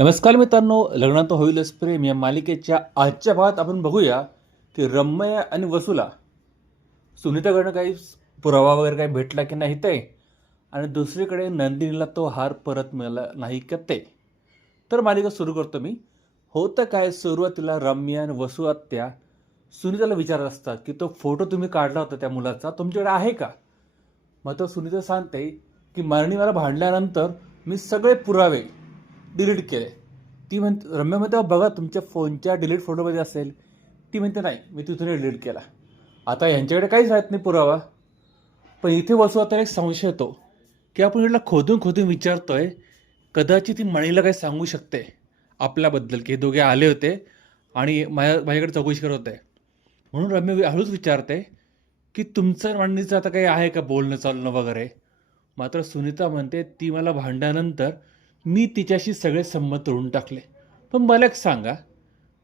नमस्कार मित्रांनो लग्नात होईलच प्रेम. या मालिकेच्या आजच्या भागात आपण बघूया की रम्य आणि वसुला सुनीताकडनं काही पुरावा वगैरे काही भेटला की नाही ते? आणि दुसरीकडे नंदिनीला तो हार परत मिळाला नाही का ते? तर मालिका सुरू करतो मी. होतं काय सुरुवातीला रम्य आणि वसुला त्या सुनीताला विचारत असतात की तो फोटो तुम्ही काढला होता त्या मुलाचा? तुमच्याकडे आहे का? मग तो सुनीता सांगते की मरणी मला भांडल्यानंतर मी सगळे पुरावे डिलीट केले ती म्हणते रम्या म्हणते बघा तुमच्या फोनच्या डिलीट फोटोमध्ये असेल. ती म्हणते नाही मी तिथून डिलीट केला. आता यांच्याकडे काहीच राहत नाही पुरावा. पण इथे बसू आता एक संशय येतो की आपण इकडला खोदून खोदून विचारतोय कदाचित ती मणीला काही सांगू शकते आपल्याबद्दल की हे दोघे आले होते आणि माझ्या माझ्याकडे चौकशी करत होते. म्हणून रम्य हळूच विचारते की तुमचं मांडणीचं आता काही आहे का बोलणं चालणं वगैरे? मात्र सुनीता म्हणते ती मला भांडल्यानंतर मी तिच्याशी सगळे संमत तोडून टाकले. पण मला एक सांगा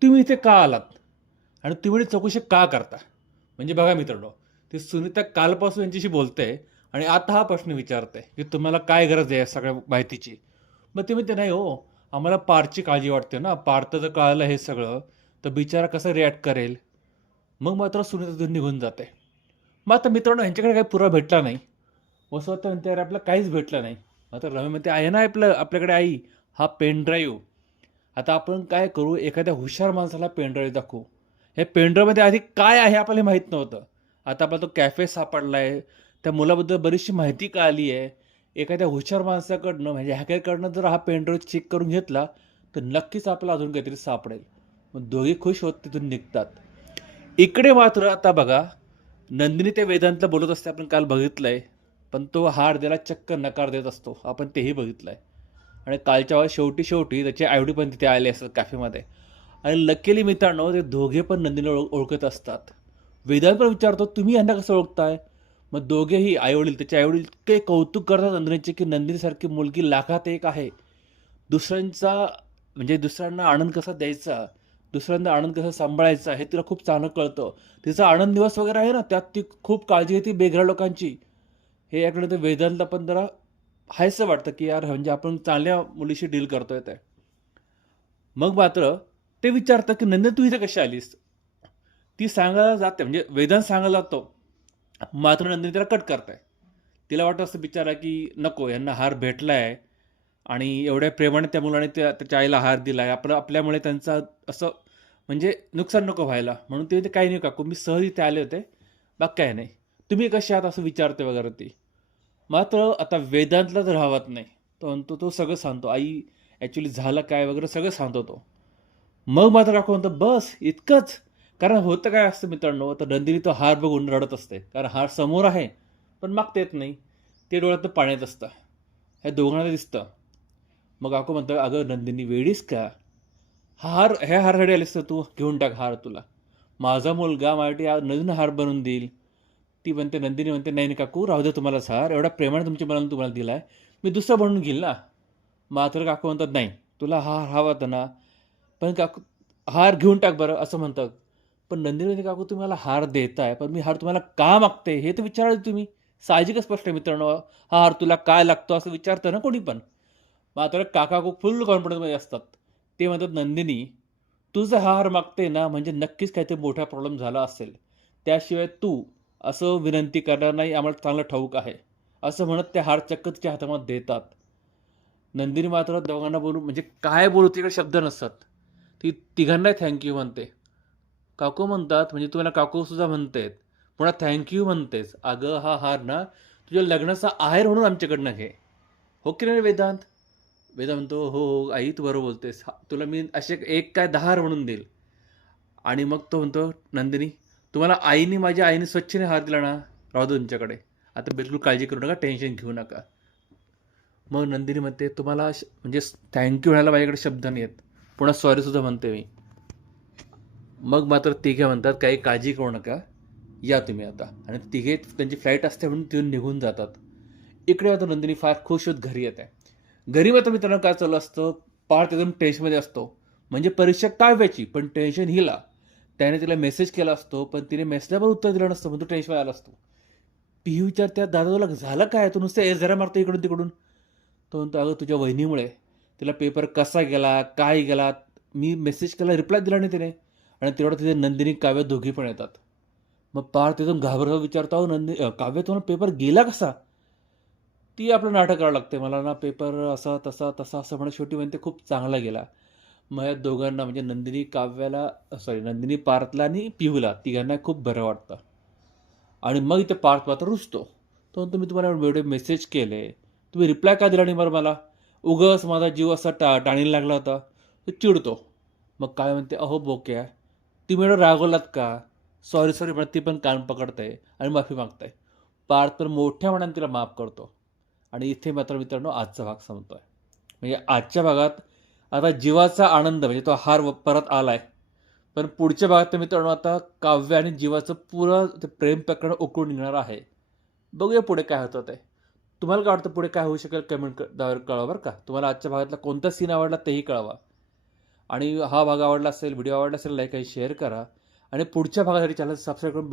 तुम्ही इथे का आलात? आणि तुम्ही चौकशी का करता? म्हणजे बघा मित्रांनो ती सुनीता कालपासून यांच्याशी बोलते आणि आता हा प्रश्न विचारते की तुम्हाला काय गरज आहे या सगळ्या माहितीची? मग ते म्हणते नाही हो आम्हाला पारची काळजी वाटते ना. पारतं जर कळालं हे सगळं तर बिचारा कसं रिॲक्ट करेल? मग मात्र सुनीता तिथून निघून जाते. मग आता मित्रांनो यांच्याकडे काही पुरा भेटला नाही. वसं वाटतं म्हणते अरे आपल्याला काहीच भेटलं नाही. आता रवी म्हणते आहे ना आपलं आपल्याकडे आई हा पेनड्राईव्ह आता आपण काय करू? एखाद्या हुशार माणसाला पेनड्राईव्ह दाखवू. हे पेनड्राईव्हमध्ये आधी काय आहे आपल्याला माहीत नव्हतं. आता आपला तो कॅफे सापडला आहे त्या मुलाबद्दल बरीचशी माहिती कळाली आहे. एखाद्या हुशार माणसाकडनं म्हणजे हॅकरकडनं जर हा पेनड्राईव्ह चेक करून घेतला तर नक्कीच आपल्याला अजून काहीतरी सापडेल. मग दोघे खुश होत तिथून निघतात. इकडे मात्र आता बघा नंदिनी ते वेदांतला बोलत असते आपण काल बघितलं आहे पण तो हार द्यायला चक्क नकार देत असतो. आपण तेही बघितलं आहे आणि कालच्या वेळेस शेवटी शेवटी त्याचे आयडी पण तिथे आले असतात कॅफेमध्ये. आणि लकेली मित्रांनो ते दोघे पण नंदीला ओळ ओळखत असतात. वेदांत पण विचारतो तुम्ही यांना कसं ओळखताय? मग दोघेही आईवडील त्याचे आईवडील इतके कौतुक करतात नंदिनीचे की नंदिनीसारखी मुलगी लाखात एक आहे. दुसऱ्यांचा म्हणजे दुसऱ्यांना आनंद कसा द्यायचा? दुसऱ्यांदा आनंद कसा सांभाळायचा? हे तिला खूप चांगलं कळतं. तिचा आनंद दिवस वगैरे आहे ना त्यात ती खूप काळजी घेते बेघरा लोकांची. हे याकडे तर वेदांतला पण जरा हायसं वाटतं की यार म्हणजे आपण चांगल्या मुलीशी डील करतोय ते. मग मात्र ते विचारतं की नंदन तू इथे कशी आलीस? ती सांगायला जाते म्हणजे वेदांत सांगायला जातो. मात्र नंदिनी तिला कट करताय. तिला वाटतं असं बिचारा की नको यांना हार भेटलाय आणि एवढ्या प्रेमाने त्या मुलाने त्या त्याच्या आईला हार दिलाय. आपलं आपल्यामुळे त्यांचा असं म्हणजे नुकसान नको व्हायला. म्हणून ते काही नाही काकू मी सहज इथे आले होते. बाकी काय नाही. तुम्ही कसे आहात असं विचारते वगैरे ती. मात्र आता वेदांतला तर राहत नाही. तो म्हणतो तो सगळं सांगतो. आई ॲक्च्युली झालं काय वगैरे सगळं सांगतो तो. मग मात्र काकू म्हणतो बस इतकंच. कारण होतं काय असतं मित्रांनो तर नंदिनी तो हार बघून रडत असते. कारण हार समोर आहे पण मागता येत नाही. ते डोळ्यात पाण्यात असतं. हे दोघांना दिसतं. मग काकू म्हणतो अगं नंदिनी वेळीस का? हा हार ह्या हारसाठी आलीस तर तू घेऊन टाक हार तुला. माझा मुलगा माझ्यासाठी नवीन हार बनवून देईल. ती म्हणते नंदिनी म्हणते नाही नाही काकू राहू दे तुम्हाला सार. एवढा प्रेमाने तुमच्या मनाने तुम्हाला दिला आहे मी दुसरा बनवून घेईल ना. मात्र काकू म्हणतात नाही तुला हार हवा होता ना. पण काकू हार घेऊन टाक बरं असं म्हणतात. पण नंदिनी म्हणते काकू तुम्ही मला हार देताय पण मी हार तुम्हाला का मागते? हे तर विचाराल तुम्ही. साहजिकच स्पष्ट आहे मित्रांनो. हा हार तुला काय लागतो असं विचारतं ना कोणी पण. मात्र काका खूप फुल कॉन्फिडन्समध्ये असतात. ते म्हणतात नंदिनी तुझा हार मागते ना म्हणजे नक्कीच काहीतरी मोठा प्रॉब्लेम झाला असेल. त्याशिवाय तू असं विनंती करणार नाही आम्हाला चांगलं ठाऊक आहे. असं म्हणत ते हार चक्क तिच्या हातामध्ये देतात. नंदिनी मात्र दोघांना बोलू म्हणजे काय बोलू तिकडे शब्द नसतात. ती तिघांनाही थँक्यू म्हणते. काकू म्हणतात म्हणजे तुम्हाला काकूसुद्धा म्हणतात म्हणतेत पुन्हा थँक्यू म्हणतेस. अगं हा हार ना तुझ्या लग्नाचा आहेर म्हणून आमच्याकडनं घे. हो की नाही वेदांत? वेदांत म्हणतो हो हो आई तू बरोबर बोलतेस. हा, तुला मी असे एक काय दहा हार म्हणून देईल. आणि मग तो म्हणतो नंदिनी तुम्हाला आईने माझ्या आईने स्वच्छने हार दिला ना राहू दे तुमच्याकडे. आता बिलकुल काळजी करू नका टेन्शन घेऊ नका. मग नंदिनी म्हणते तुम्हाला श- म्हणजे थँक्यू म्हणायला माझ्याकडे शब्द नाही आहेत पुन्हा सॉरीसुद्धा म्हणते मी. मग मात्र तिघे म्हणतात काही काळजी करू नका. या तुम्ही आता. आणि तिघे त्यांची फ्लाईट असते म्हणून तिथून निघून जातात. इकडे आता नंदिनी फार खुश होत घरी येते. घरी मात्र मित्रांनो काय चालू असतं? पार्थ एकदम टेन्शनमध्ये असतो. म्हणजे परीक्षा काय व्हायची? पण टेन्शन हिला. त्याने तिला मेसेज केला असतो पण तिने मेसेजला पण उत्तर दिलं नसतं म्हणून तो टेन्शन आला असतो. ती विचारत्या दादा तुला झालं काय? तू नुसतं ए जरा मारतो इकडून तिकडून. तो म्हणतो अगं तुझ्या वहिनीमुळे. तिला पेपर कसा गेला? काय गेला? मी मेसेज केला रिप्लाय दिला नाही तिने. आणि तेवढं तिथे नंदिनी काव्य दोघी पण येतात. मग पार तिथून घाबरत विचारतो अहो नंदी काव्य तुम्हाला पेपर गेला कसा? ती आपलं नाटक करावं लागते. मला ना पेपर असा तसा तसा असं म्हणत शेवटी म्हणते खूप चांगला गेला. मग या दोघांना म्हणजे नंदिनी काव्याला सॉरी नंदिनी पार्थला आणि पिहूला तिघांना खूप बरं वाटतं. आणि मग इथे पार्थ मात्र रुजतो तो म्हणतो मी तुम्हाला एवढे मेसेज केले. तुम्ही रिप्लाय का दिला नाही बरं मला? उगस माझा जीव असा टा टाणीला लागला होता. तो चिडतो. मग काय म्हणते अहो बोक्या तुम्ही एवढं रागवलात का? सॉरी सॉरी पण ती पण कान पकडते आणि माफी मागताय पार्थ पण मोठ्या मनाने तिला माफ करतो. आणि इथे मात्र मित्रांनो आजचा भाग संपतोय. म्हणजे आजच्या भागात आता जीवाचा आनंद म्हणजे तो हार व- परत आलाय. पण पुढच्या भागात तर मित्रांनो आता काव्य आणि जीवाचं पुरं ते प्रेम प्रकरण उकळून निघणार आहे. बघूया पुढे काय होतं ते. तुम्हाला काय वाटतं पुढे काय होऊ शकेल कमेंट दावर कळवा बरं का. तुम्हाला आजच्या भागातला कोणता सीन आवडला तेही कळवा. आणि हा भाग आवडला असेल व्हिडिओ आवडला असेल लाईक आणि शेअर करा. आणि पुढच्या भागासाठी चॅनल सबस्क्राईब करून